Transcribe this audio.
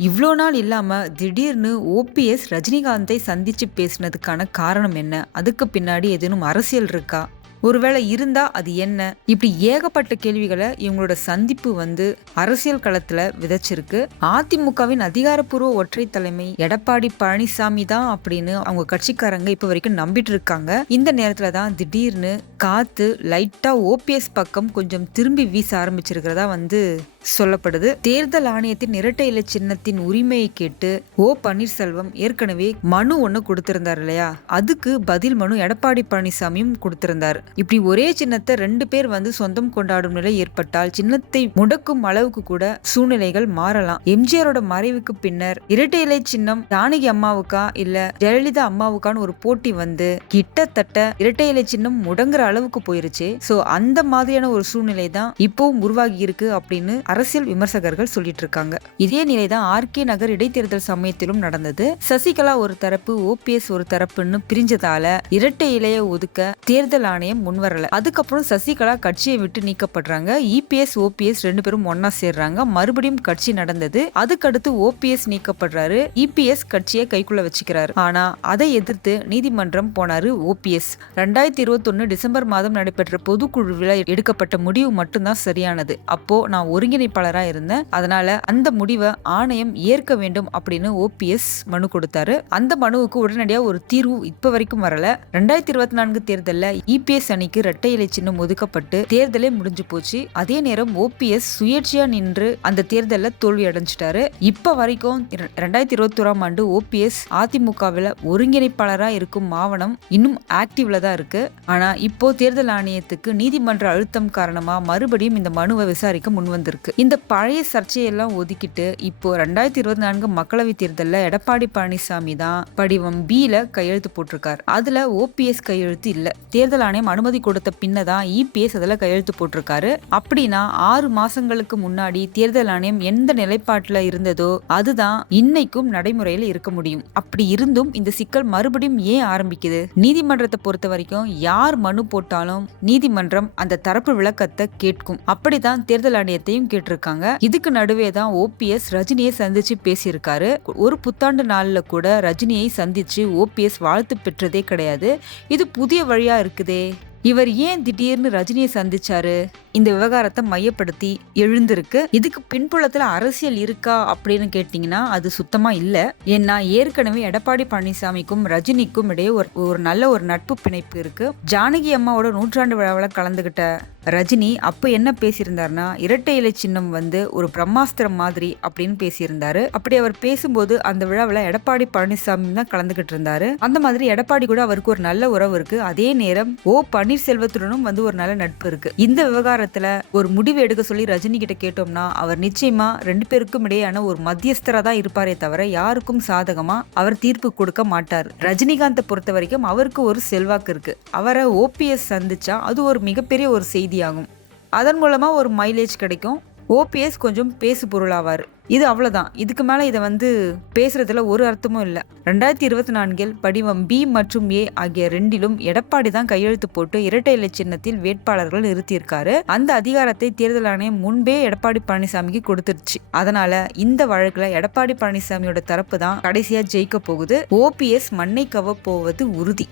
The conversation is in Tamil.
இவ்வளோ நாள் இல்லாமல் திடீர்னு ஓபிஎஸ் ரஜினிகாந்தை சந்திச்சு பேசினதுக்கான காரணம் என்ன? அதுக்கு பின்னாடி ஏதேனும் அரசியல் இருக்கா? ஒருவேளை இருந்தா அது என்ன? இப்படி ஏகப்பட்ட கேள்விகளை இவங்களோட சந்திப்பு வந்து அரசியல் களத்துல விதைச்சிருக்கு. அதிமுகவின் அதிகாரப்பூர்வ ஒற்றை தலைமை எடப்பாடி பழனிசாமி தான் அப்படின்னு அவங்க கட்சிக்காரங்க இப்ப வரைக்கும் நம்பிட்டு இருக்காங்க. இந்த நேரத்துல தான் திடீர்னு காத்து லைட்டா ஓபிஎஸ் பக்கம் கொஞ்சம் திரும்பி வீச ஆரம்பிச்சிருக்கிறதா வந்து சொல்லப்படுது. தேர்தல் ஆணையத்தின் இரட்டை இலை சின்னத்தின் உரிமையை கேட்டு ஓ பன்னீர்செல்வம் ஏற்கனவே மனு ஒன்று கொடுத்திருந்தார் இல்லையா? அதுக்கு பதில் மனு எடப்பாடி பழனிசாமியும் கொடுத்திருந்தார். இப்படி ஒரே சின்னத்தை ரெண்டு பேர் வந்து சொந்தம் கொண்டாடும் நிலை ஏற்பட்டால் சின்னத்தை முடக்கும் அளவுக்கு கூட சூழ்நிலைகள் மாறலாம். எம்ஜிஆரோட மறைவுக்கு பின்னர் இரட்டை இலை சின்னம் ஜானகி அம்மாவுக்கா இல்ல ஜெயலலிதா அம்மாவுக்கான ஒரு போட்டி வந்து கிட்டத்தட்ட இரட்டை இலை சின்னம் முடங்குற அளவுக்கு போயிருச்சு. சோ அந்த மாதிரியான ஒரு சூழ்நிலை தான் இப்பவும் உருவாகி இருக்கு அப்படின்னு அரசியல் விமர்சகர்கள் சொல்லிட்டு இருக்காங்க இதே நிலைதான் ஆர்கே நகர் இடைத்தேர்தல் சமயத்திலும் நடந்தது. சசிகலா ஒரு தரப்பு ஓபிஎஸ் ஒரு தரப்புன்னு பிரிஞ்சதால இரட்டை இலையை ஒதுக்க தேர்தல் ஆணையம் முன்வரல அதுக்கப்புறம் சசிகலா கட்சியை விட்டு நீக்கப்படுறாங்க. இபிஎஸ் ஓபிஎஸ் ரெண்டு பேரும் ஒன்னா சேர்றாங்க. மறுபடியும் கட்சி நடந்தது. அதுக்கடுத்து ஓபிஎஸ் நீக்கப்படுறாரு. இபிஎஸ் கட்சியை கைக்குள்ள வச்சுக்கிறாரு. ஆனா அதை எதிர்த்து நீதிமன்றம் போனாரு ஓபிஎஸ் ரெண்டாயிரத்தி இருபத்தி டிசம்பர் மாதம் நடைபெற்ற பொதுக்குழுவில் எடுக்கப்பட்ட முடிவு மட்டும்தான் சரியானது. அப்போ நான் ஒருங்கிணைப்பாளரா இருந்தேன். அதனால அந்த முடிவை ஆணையம் ஏற்க வேண்டும் அப்படின்னு ஓபிஎஸ் மனு கொடுத்தாரு. அந்த மனுவுக்கு உடனடியாக ஒரு தீர்வு இப்ப வரைக்கும் வரல. ரெண்டாயிரத்தி இருபத்தி நான்கு தேர்தலில் இபிஎஸ் அணிக்கு இரட்டை இலை சின்னம் ஒதுக்கப்பட்டு தேர்தலே முடிஞ்சு போச்சு. அதே நேரம் ஓபிஎஸ் சுயேட்சையா நின்று அந்த தேர்தலில் தோல்வி அடைஞ்சிட்டாரு. இப்ப வரைக்கும் ரெண்டாயிரத்தி இருபத்தி ஓராம் ஆண்டு ஓபிஎஸ் அதிமுகவில் ஒருங்கிணைப்பாளராக இருக்கும் மாவனம் இன்னும் ஆக்டிவ்ல தான் இருக்கு. ஆனா இப்போ தேர்தல் ஆணையத்துக்கு நீதிமன்ற அழுத்தம் காரணமா மறுபடியும் இந்த மனுவை விசாரிக்க முன் வந்திருக்கு. இந்த பழைய சர்ச்சையெல்லாம் ஒதுக்கிட்டு இப்போ ரெண்டாயிரத்தி இருபத்தி நான்கு மக்களவை தேர்தலில் எடப்பாடி பழனிசாமி தான் படிவம் பில கையெழுத்து போட்டிருக்காரு. அதுல ஓபிஎஸ் கையெழுத்து இல்ல. தேர்தல் ஆணையம் அனுமதி கொடுத்த பின்னதான் இபிஎஸ் அதில் கையெழுத்து போட்டிருக்காரு. அப்படின்னா ஆறு மாசங்களுக்கு முன்னாடி தேர்தல் ஆணையம் எந்த நிலைப்பாட்டில் இருந்ததோ அதுதான் இன்னைக்கும் நடைமுறையில் இருக்க முடியும். அப்படி இருந்தும் இந்த சிக்கல் மறுபடியும் ஏன் ஆரம்பிக்குது? நீதிமன்றத்தை பொறுத்த வரைக்கும் யார் மனு போட்டாலும் நீதிமன்றம் அந்த தரப்பு விளக்கத்தை கேட்கும். அப்படிதான் தேர்தல் ஆணையத்தையும் கேட்டிருக்காங்க. இதுக்கு நடுவே தான் ஓபிஎஸ் ரஜினியை சந்திச்சு பேசியிருக்காரு. ஒரு புத்தாண்டு நாளில் கூட ரஜினியை சந்திச்சு ஓபிஎஸ் வாழ்த்து பெற்றதே கிடையாது. இது புதிய வழியா இருக்குதே. இவர் ஏன் திடீர்னு ரஜினியை சந்திச்சாரு? இந்த விவகாரத்தை மையப்படுத்தி எழுந்திருக்கு. இதுக்கு பின்புலத்துல அரசியல் இருக்கா அப்படின்னு கேட்டீங்கன்னா அது சுத்தமா இல்ல. ஏன்னா ஏற்கனவே எடப்பாடி பழனிசாமிக்கும் ரஜினிக்கும் இடையே ஒரு ஒரு நல்ல ஒரு நட்பு பிணைப்பு இருக்கு. ஜானகி அம்மாவோட நூற்றாண்டு விழாவில் கலந்துகிட்ட ரஜினி அப்போ என்ன பேசியிருந்தாருன்னா இரட்டை இலை சின்னம் வந்து ஒரு பிரம்மாஸ்திரம் மாதிரி அப்படின்னு பேசியிருந்தாரு. அப்படி அவர் பேசும்போது அந்த விழாவில் எடப்பாடி பழனிசாமி தான் கலந்துகிட்டு இருந்தாரு. அந்த மாதிரி எடப்பாடி கூட அவருக்கு ஒரு நல்ல உறவு இருக்கு. அதே நேரம் ஓ பன்னீர்செல்வத்துடனும் வந்து ஒரு நல்ல நட்பு இருக்கு. இந்த விவகாரத்தில் விவகாரத்துல ஒரு முடிவு எடுக்க சொல்லி ரஜினி கிட்ட கேட்டோம்னா அவர் நிச்சயமா ரெண்டு பேருக்கும் இடையான ஒரு மத்தியஸ்தரா தான் இருப்பாரே தவிர யாருக்கும் சாதகமா அவர் தீர்ப்பு கொடுக்க மாட்டார். ரஜினிகாந்தை பொறுத்த வரைக்கும் அவருக்கு ஒரு செல்வாக்கு இருக்கு. அவரை ஓபிஎஸ் சந்திச்சா அது ஒரு மிகப்பெரிய ஒரு செய்தி ஆகும் அதன் மூலமாக ஒரு மைலேஜ் கிடைக்கும். ஓபிஎஸ் கொஞ்சம் பேசு பொருளாவார் இது அவ்வளோதான் இதுக்கு மேலே இதை வந்து பேசுகிறதுல ஒரு அர்த்தமும் இல்லை. ரெண்டாயிரத்தி இருபத்தி நான்கில் படிவம் பி மற்றும் ஏ ஆகிய ரெண்டிலும் எடப்பாடி தான் கையெழுத்து போட்டு இரட்டை இலை சின்னத்தில் வேட்பாளர்கள் நிறுத்தியிருக்காரு. அந்த அதிகாரத்தை தேர்தல் ஆணையம் முன்பே எடப்பாடி பழனிசாமிக்கு கொடுத்துருச்சு. அதனால இந்த வழக்கில் எடப்பாடி பழனிசாமியோட தரப்பு தான் கடைசியாக ஜெயிக்க போகுது. ஓபிஎஸ் மண்ணை கவ போவது உறுதி.